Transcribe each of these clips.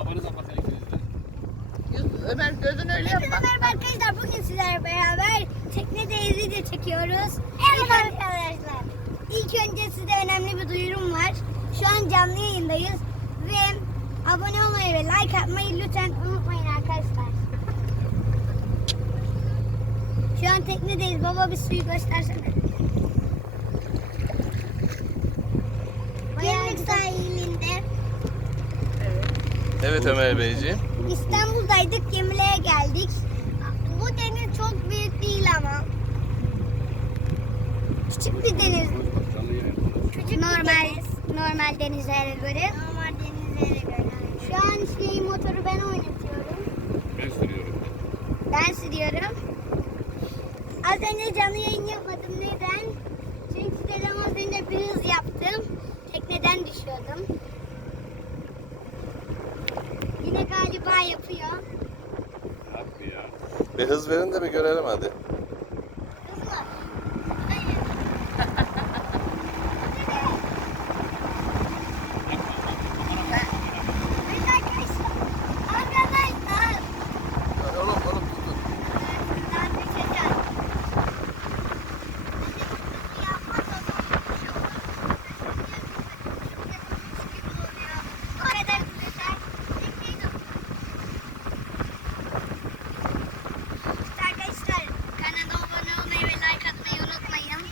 Babanıza bakın ikiniz de. Ömer gözünü öyle yapma. Merhaba arkadaşlar, bugün sizlerle beraber teknedeyiz video çekiyoruz. Evet arkadaşlar. İlk önce size önemli bir duyurum var. Şu an canlı yayındayız ve abone olmayı ve like atmayı lütfen unutmayın arkadaşlar. Şu an teknedeyiz. Baba bir suyu göstersene. Gemlik sahilinde. Evet Ömer Beyciğim. İstanbul'daydık, Gemlik'e geldik. Bu deniz çok büyük değil ama. Küçük bir deniz. Küçük normal denizlere göre. Normal denizlere göre. Şu an motoru ben oynatıyorum. Ben sürüyorum. Ben sürüyorum. Az önce canlı yayın yapmadım. Neden? Çünkü dedem az önce bir hız yaptım. Tekneden düşüyordum. Yine galiba yapıyor. Yaptı ya. Bir hız verin de bir görelim hadi. Hızlı. Hayır. Evet arkadaşlar. Arkadaşlar. Oğlum tutun. Ben düşeceğim. Arkadaşlar kanala abone olmayı ve like atmayı unutmayın.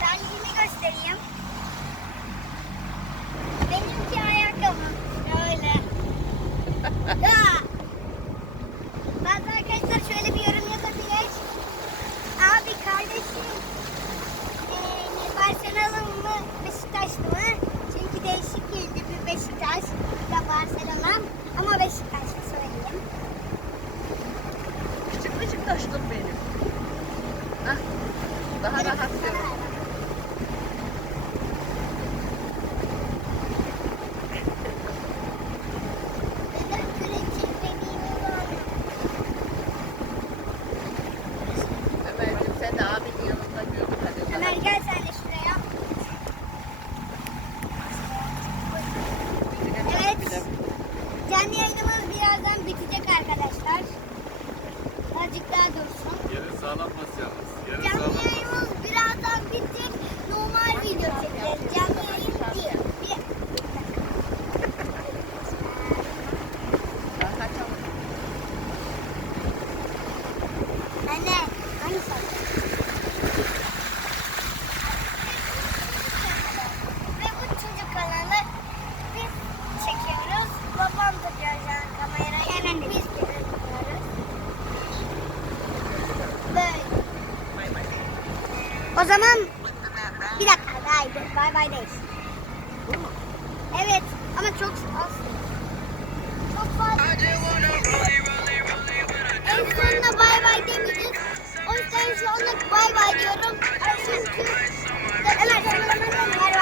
Sergimi göstereyim. Benimki ayakkabım. Öyle. Ya. Bazı arkadaşlar şöyle bir yorum yazabilir. Abi kardeşim Barcelona mı Beşiktaşlı mı? Çünkü değişik girdi bir Beşiktaş ya Barcelona ama Beşiktaşlı söyleyeyim. Küçük küçük taşlım benim. Hah. Daha rahat görün. Neden kürek çekmediğimi var. Ömerciğim sen de abinin yanında gör. Hadi Ömer bakalım. gel sen de şuraya. Evet. Canlı yayınımız birazdan bitecek arkadaşlar. Azıcık daha dursun. Yeri sağlanmaz yalnız. Yeri Canlı sağlanmaz. yayınımız birazdan bitecek. Normal video çekeceğiz. Canlı yayın değil. Daha kaçalım. Anne, hangi sayfa? Ve bu çocuk kanalı biz çekiyoruz. Babam tutuyor şu an kamerayı. Biz çekiyoruz. Böyle. Bay bay. O zaman bir dakika daha iyi. Bay bay değil. Bu mu? Evet ama çok az. Çok fazla. En sonunda bay bay demeyeceğiz. O yüzden şu anda bay bay diyorum. Çünkü evet, o zaman bay bay.